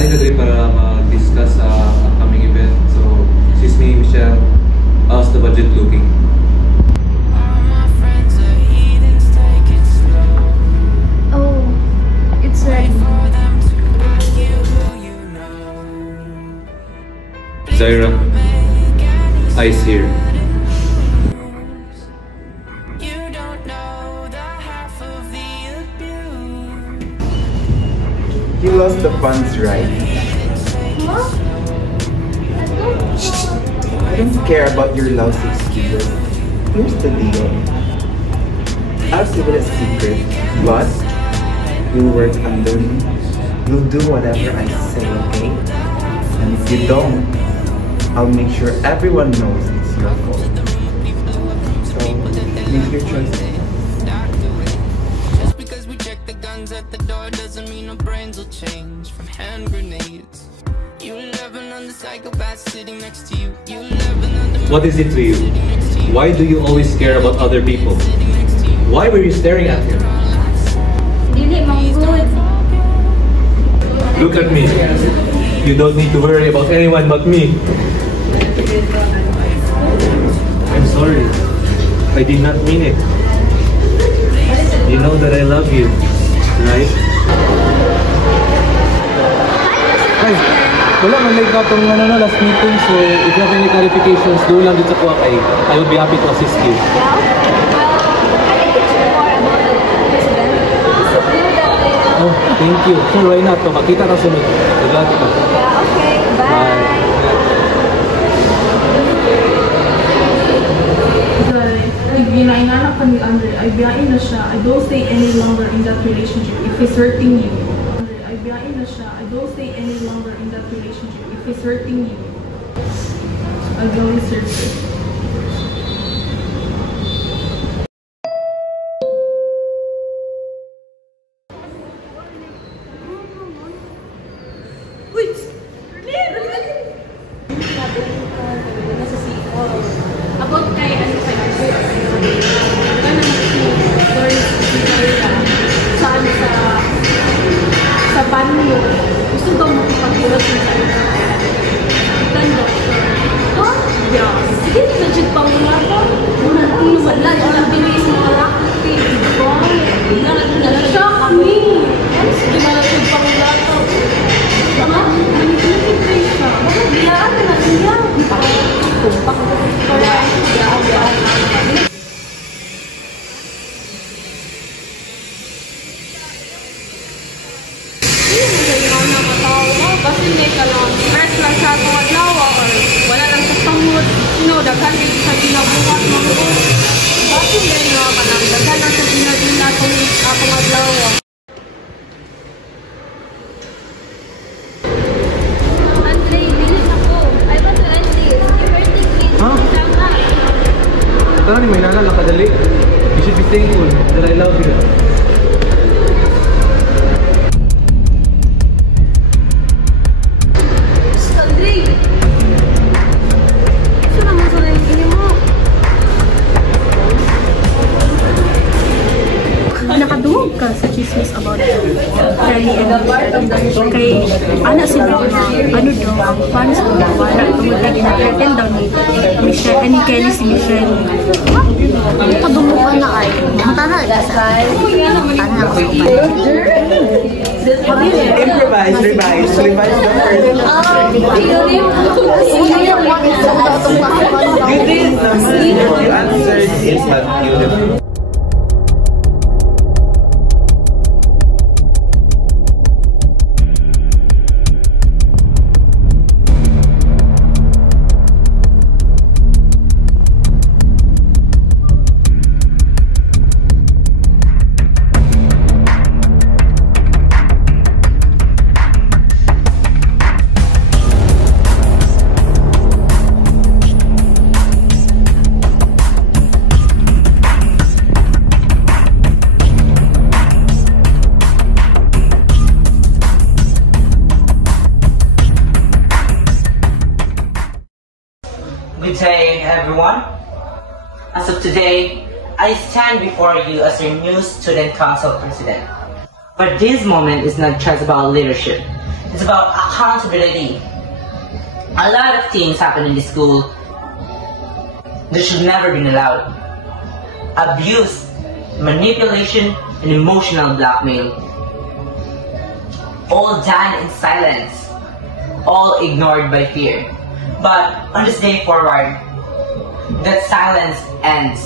ani na diri para mag-discuss sa upcoming event. So, excuse me, Michelle. How's the budget looking? Oh, it's ready. Zaira, Ice here. You lost the funds, right? Huh? I don't care about your lousy excuses. Here's the deal. I'll keep it a secret, but you'll work under me. You'll do whatever I say, okay? And if you don't, I'll make sure everyone knows it's your fault. So, make your choice. Just because we check the guns at the door doesn't mean our brains will change from hand grenades. You love another psychopath sitting next to you. You love another. What is it to you? Why do you always care about other people? Why were you staring at him? Dili, manggod. Look at me. You don't need to worry about anyone but me. I'm sorry. I did not mean it. You know that I love you, right? Ay, wala man like na itong last meeting. So, if you have any clarifications, do lang dito ko kay. I will be happy to assist you. Yeah, okay. Well, I can teach you more about the president. Just do that later. Oh, thank you. Sure, why not? So, makita ka sunod. Good luck. Yeah, okay. Bye. Ginainganak ka ni Andre, ay biyain na siya. I don't stay any longer in that relationship if he's hurting you. I biyain na siya. I don't stay any longer in that relationship if he's hurting you. I'll go and search it. About kay ano sa banyo, gusto daw makipag-hirap sa Tanda. Ha? Yeah. Sige, legit pa muna ko. Kung wala, yung lang bilis mo kalakot eh. Diba? Shock me. Sige, legit pa muna ko. Ha? Manipulative kayo siya. Bakit biyaan na natin yan? Kumpak. Kasi hindi ka lang, first lang sa itong adlawa or wala lang sa pangod, daghan kayo sa ginabuhat mga ko. Kasi hindi na kanang daghan lang sa ginagina itong adlawa. Andre, bilis ako. I want to end this. You're hurting me. Huh? Tama. Tara ni may nana, nakadali. You should be thankful that I love you. Nakadungog ka sa chismis about Kelly and kay anak sila na ano daw ang fans ko na wala tungod kay gina-threaten daw ni Michelle ni Kelly si Michelle. Nakadungog ka na ay matana sa Improvise, revise the first. You did naman. You answered is not beautiful. Good day, everyone. As of today, I stand before you as your new Student Council President. But this moment is not just about leadership. It's about accountability. A lot of things happen in the school that should never been allowed. Abuse, manipulation, and emotional blackmail. All done in silence. All ignored by fear. But on this day forward, that silence ends.